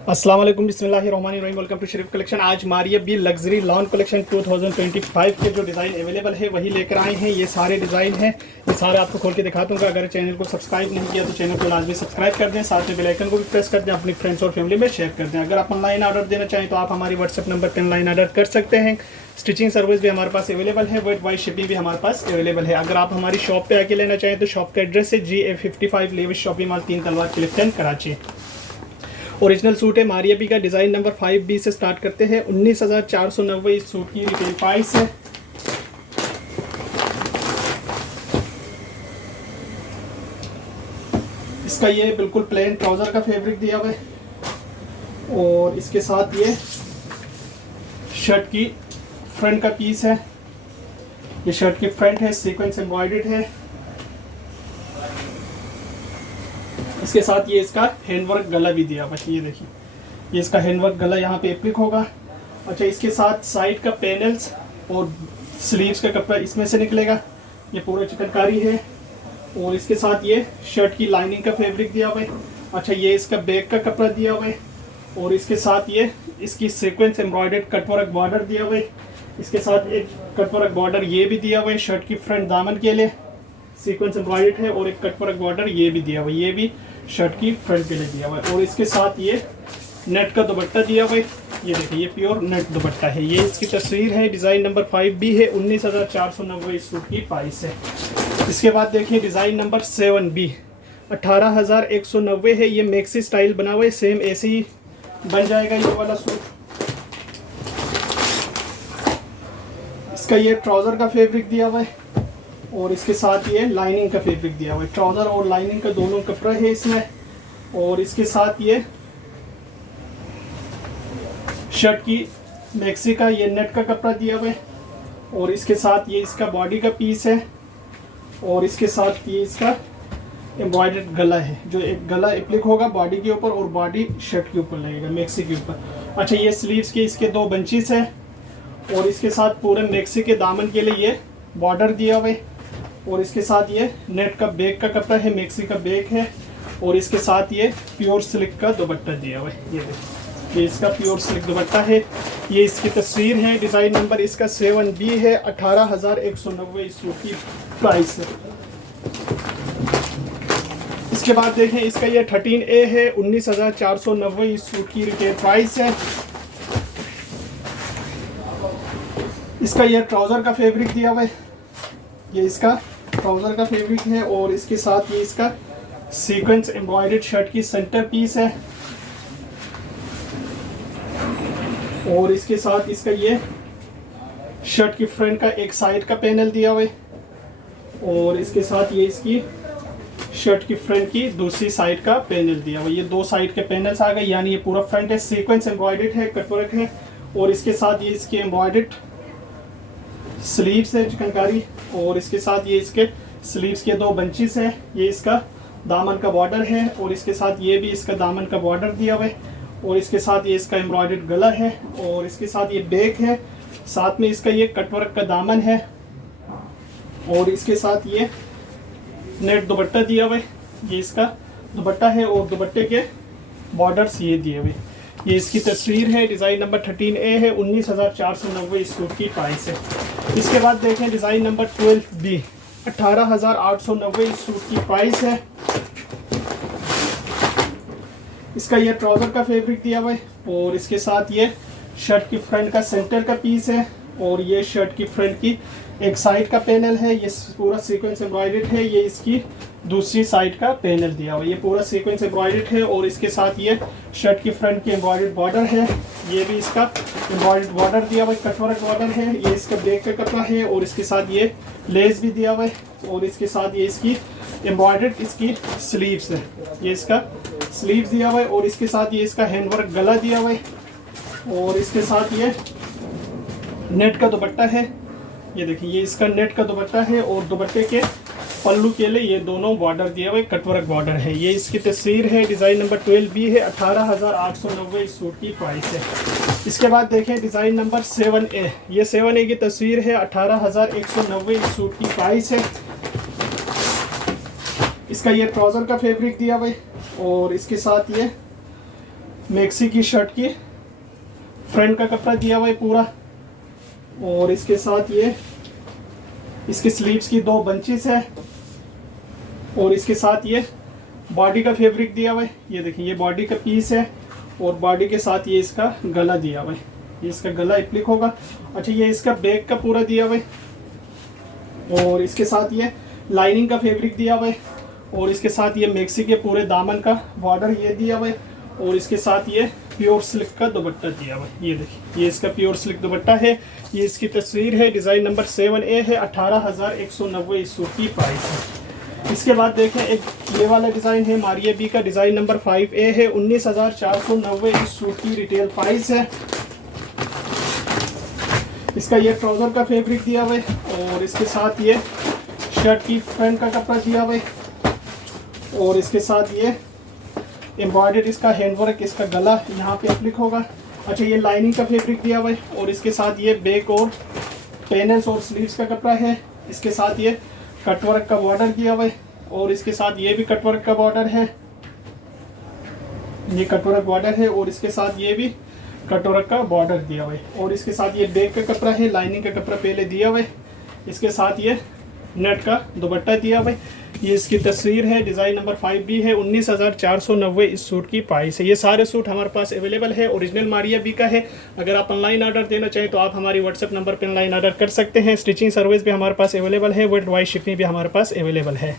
अस्सलाम वालेकुम, बिस्मिल्लाहिर्रहमानिर्रहीम। Welcome to Sharif collection. आज Maria B luxury lawn collection 2025 के जो डिज़ाइन अवेलेबल है वही लेकर आए हैं। ये सारे डिज़ाइन हैं, ये सारे आपको खोल के दिखा दूंगा। अगर चैनल को सब्सक्राइब नहीं किया तो चैनल को लाजमी सब्सक्राइब कर दें, साथ में बेल आइकन को भी प्रेस कर दें, अपनी फ्रेंड्स और फैमिली में शेयर कर दें। अगर आप ऑनलाइन ऑर्डर देना चाहें तो आप हमारी व्हाट्सएप नंबर पर ऑनलाइन ऑर्डर कर सकते हैं। स्टिचिंग सर्विस भी हमारे पास अवेलेबल है, वर्ल्ड वाइड शिपिंग भी हमारे पास अवेलेबल है। अगर आप हमारी शॉप पे आके लेना चाहें तो शॉप का एड्रेस है GA55 लेविस शॉपिंग मॉल 3 तलवार क्लिफ्टन कराची। ओरिजिनल सूट है मारिया बी का। डिज़ाइन नंबर 5B से स्टार्ट करते हैं। 19,490 इस सूट की रिटेल प्राइस है। इसका ये बिल्कुल प्लेन ट्राउज़र का फैब्रिक दिया हुआ है और इसके साथ ये शर्ट की फ्रंट का पीस है। ये शर्ट की फ्रंट है, सीक्वेंस एम्ब्रॉयडर्ड है। इसके साथ ये इसका हैंडवर्क गला भी दिया हुआ है। ये देखिए, ये इसका हैंडवर्क गला यहाँ पे एप्लिक होगा। अच्छा, इसके साथ साइड का पैनल्स और स्लीव्स का कपड़ा इसमें से निकलेगा। ये पूरा चिकनकारी है और इसके साथ ये शर्ट की लाइनिंग का फैब्रिक दिया हुआ है। अच्छा, ये इसका बैक का कपड़ा दिया हुआ है और इसके साथ ये इसकी सीक्वेंस एम्ब्रॉयडर्ड कटवर्क बॉर्डर दिया हुआ है। इसके साथ एक कटवर्क बॉर्डर ये भी दिया हुआ है शर्ट की फ्रंट दामन के लिए, सीक्वेंस एम्ब्रॉयडर्ड है। और एक कटवर्क बॉर्डर ये भी दिया हुआ है, ये भी शर्ट की फ्रंट के लिए दिया हुआ है। और इसके साथ ये नेट का दुपट्टा दिया हुआ है। ये देखिए, ये प्योर नेट दुपट्टा है। ये इसकी तस्वीर है। डिज़ाइन नंबर 5B है। 19,490 इस सूट की प्राइस है। इसके बाद देखिए डिज़ाइन नंबर 7B 18,190 है। ये मैक्सी स्टाइल बना हुआ है, सेम ऐसे ही बन जाएगा ये वाला सूट। इसका ये ट्राउज़र का फैब्रिक दिया हुआ है और इसके साथ ये लाइनिंग का फैब्रिक दिया हुआ है। ट्राउज़र और लाइनिंग का दोनों कपड़ा है इसमें। और इसके साथ ये शर्ट की मैक्सी का ये नेट का कपड़ा दिया हुआ है और इसके साथ ये इसका बॉडी का पीस है और इसके साथ ये इसका एम्ब्रॉयडर्ड गला है, जो एक गला एप्लिक होगा बॉडी के ऊपर और बॉडी शर्ट के ऊपर लगेगा, मैक्सी के ऊपर। अच्छा, ये स्लीव्स के इसके 2 बंचेस है और इसके साथ पूरे मैक्सी के दामन के लिए ये बॉर्डर दिया हुआ है और इसके साथ ये नेट का बैक का कपड़ा है, मैक्सी का बैक है और इसके साथ ये प्योर सिल्क का दुपट्टा दिया हुआ है। ये देखिए, ये इसका प्योर सिल्क दुपट्टा है। ये इसकी तस्वीर है। डिज़ाइन नंबर इसका 7B है। 18,190 इस सूट की प्राइस है। इसके बाद देखें, इसका ये 13A है। 19,490 इस सूट की रिटेल प्राइस है। इसका ये ट्राउज़र का फैब्रिक दिया हुआ है। ये इसका ट्राउज़र का फैब्रिक है और इसके साथ ये इसका सीक्वेंस एम्ब्रॉयडर्ड शर्ट की सेंटर पीस है और इसके साथ इसका ये शर्ट की फ्रंट का एक साइड का पैनल दिया हुआ है और इसके साथ ये इसकी शर्ट की फ्रंट की दूसरी साइड का पैनल दिया हुआ है। ये 2 साइड के पैनल्स आ गए, यानी ये पूरा फ्रंट है, सीक्वेंस एम्ब्रॉयडर्ड है, कटवर्क है और इसके साथ ये इसके एम्ब्रॉयडर्ड स्लीव्स है चिकनकारी और इसके साथ ये इसके स्लीव्स के 2 बंचेस हैं। ये इसका दामन का बॉर्डर है और इसके साथ ये भी इसका दामन का बॉर्डर दिया हुआ है और इसके साथ ये इसका एम्ब्रॉयडर्ड गला है और इसके साथ ये बैक है। साथ में इसका ये कटवर्क का दामन है और इसके साथ ये नेट दुपट्टा दिया हुआ है। ये इसका दुपट्टा है और दुपट्टे के बॉर्डर्स ये दिए हुए। ये इसकी तस्वीर है। डिज़ाइन नंबर 13A है। 19,490 इस सूट की प्राइस है। इसके बाद देखें डिज़ाइन नंबर 12B 18,890 इस सूट की प्राइस है। इसका ये ट्राउज़र का फैब्रिक दिया हुआ है और इसके साथ ये शर्ट की फ्रंट का सेंटर का पीस है और ये शर्ट की फ्रंट की एक साइड का पैनल है। ये पूरा सीक्वेंस एम्ब्रॉयडर्ड है। ये इसकी दूसरी साइड का पैनल दिया हुआ है। ये पूरा सीक्वेंस एम्ब्रॉयडर्ड है और इसके साथ ये शर्ट की फ्रंट की एम्ब्रॉयडर्ड बॉर्डर है। ये भी इसका एम्ब्रॉयडर्ड बॉर्डर दिया हुआ है, कटवर्क बॉर्डर है। ये इसका बैक का कपड़ा है और इसके साथ ये लेस भी दिया हुआ है और इसके साथ ये इसकी एम्ब्रॉयडर्ड इसकी स्लीव्स है। ये इसका स्लीव्स दिया हुआ है और इसके साथ ये इसका हैंडवर्क गला दिया हुआ है और इसके साथ ये नेट का दुपट्टा है। ये देखिए, ये इसका नेट का दुपट्टा है और दुपट्टे के पल्लू के लिए ये दोनों बॉर्डर दिया हुआ है, कटवर्क बॉर्डर है। ये इसकी तस्वीर है। डिज़ाइन नंबर 12B है। 18,890 इस सूट की प्राइस है। इसके बाद देखें डिज़ाइन नंबर 7A। ये 7A की तस्वीर है। 18,190 इस सूट की प्राइस है। इसका ये ट्राउज़र का फैब्रिक दिया हुआ है और इसके साथ ये मैक्सी की शर्ट की फ्रंट का कपड़ा दिया हुआ है पूरा, और इसके साथ ये इसके स्लीव्स की 2 बंचेस है, और इसके साथ ये बॉडी का फैब्रिक दिया हुआ है। ये देखिए ये बॉडी का पीस है, और बॉडी के साथ ये इसका गला दिया हुआ है, ये इसका गला एप्लिक होगा। अच्छा ये इसका बैक का पूरा दिया हुआ है, और इसके साथ ये लाइनिंग का फैब्रिक दिया हुआ है, और इसके साथ ये मैक्सी के पूरे दामन का बॉर्डर ये दिया हुआ है, और इसके साथ ये प्योर सिल्क का दुपट्टा दिया हुआ है। ये देखिए ये इसका प्योर सिल्क दुपट्टा है, ये इसकी तस्वीर है, डिज़ाइन नंबर 7A है, 18,190 इस सूट की प्राइस है। इसके बाद देखें एक ये वाला डिज़ाइन है मारिया बी का, डिज़ाइन नंबर 5A है, 19,490 इस सूट की रिटेल प्राइस है। इसका ये ट्राउज़र का फैब्रिक दिया हुआ है, और इसके साथ ये शर्ट की फ्रंट का कपड़ा दिया हुआ है, और इसके साथ ये एम्ब्रॉयडर्ड इसका हैंडवर्क, इसका गला यहाँ पे एप्लिक होगा। अच्छा ये लाइनिंग का फैब्रिक दिया हुआ है, और इसके साथ ये बैक और पैनल्स और स्लीव्स का कपड़ा है। इसके साथ ये कटवर्क का बॉर्डर दिया हुआ है, और इसके साथ ये भी कटवर्क का बॉर्डर है, ये कटवर्क बॉर्डर है, और इसके साथ ये भी कटवर्क का बॉर्डर दिया हुआ है, और इसके साथ ये बैक का कपड़ा है, लाइनिंग का कपड़ा पहले दिया हुआ है। इसके साथ ये नेट का दुपट्टा दिया हुआ है। ये इसकी तस्वीर है, डिज़ाइन नंबर 5B है, 19,490 इस सूट की प्राइस है। ये सारे सूट हमारे पास अवेलेबल है, ओरिजिनल मारिया बी का है। अगर आप ऑनलाइन ऑर्डर देना चाहें तो आप हमारी व्हाट्सएप नंबर पर ऑनलाइन ऑर्डर कर सकते हैं। स्टिचिंग सर्विस भी हमारे पास अवेलेबल है, वर्ल्ड वाइड शिपिंग भी हमारे पास अवेलेबल है।